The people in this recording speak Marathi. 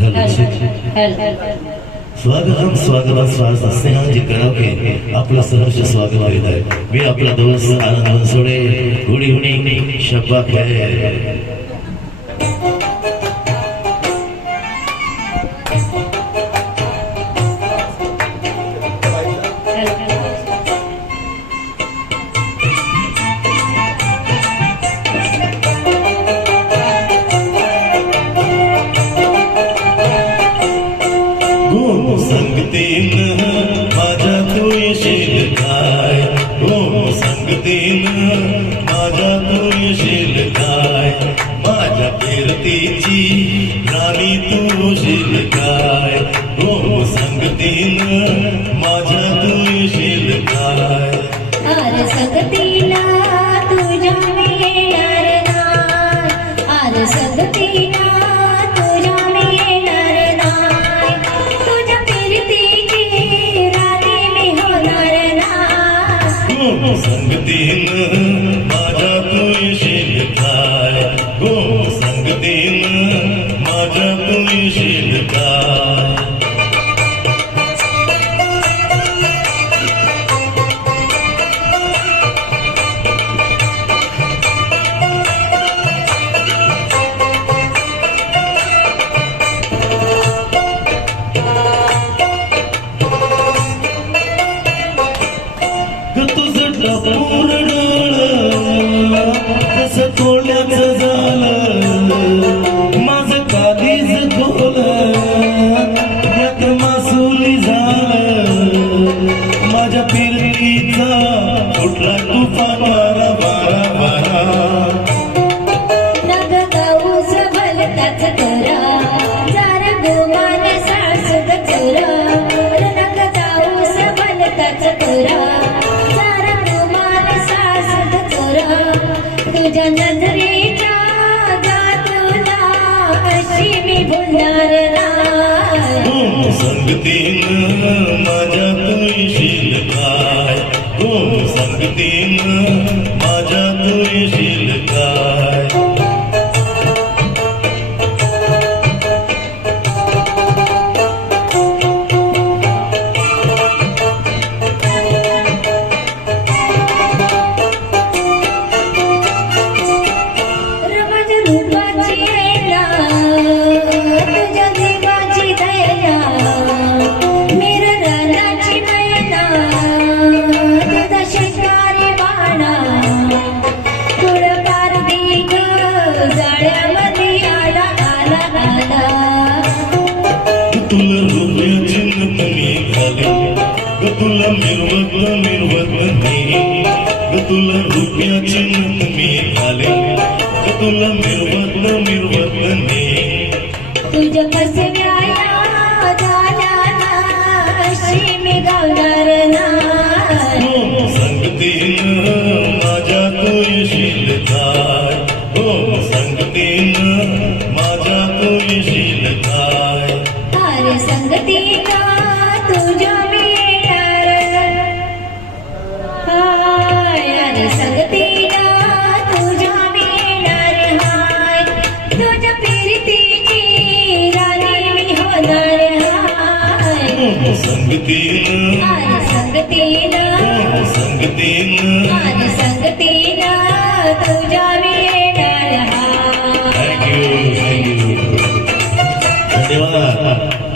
स्वागतम स्वागतम स्वागत स्नेहांची करावे आपलं सहर्ष स्वागत करीत आहे मी आपला दोस्त आनंद बनसोडे गुडी हुणी शब्बा है संगतीन माझ्या तू येशील काय संगतीन माझ्या तू येशील काय माझ्या फिरतीची राणी तू होशील काय संगतीन माझ्या तू येशील काय आर संगतीला तुझ्या मी येणार ना आर संगतीला संगतीन माझ्या तू येशील काय संगतीन माझ्या तू येशील काय कसं तोल्याचं झालं माझं कालीच खोलं यात मासुली झालं माझ्या फिरतीचा कुठला तुफान वारा वारा वारा नग गाऊस भलताच करा जरा गोमान सासुद चोरा नग गाऊस भलताच करा तुझ्या नजरेच्या जादूला अशी मी भुलणार नाही संगतीन माझ्या तू येशील काय संगतीन माझ्या तू येशील काय तुला मिरवत मिरवत नाही तुला रुपयाची नत मी घाले तुला मिरवत मिरवत नाही तुझ्या कसव्याला झाला अशी मी गावणार नाही संगतीन माझ्या तू येशील काय संगतीन माझ्या तू येशील काय अरे संगतीला तुझ्या संगतीला तुझ्या मिळणार हाय तुझ्या फिरतीची राणी मी होणार हाय संगतीन संगतीन संगतीन संगतीला तुझ्या मिळणार हाय थँक्यू धन्यवाद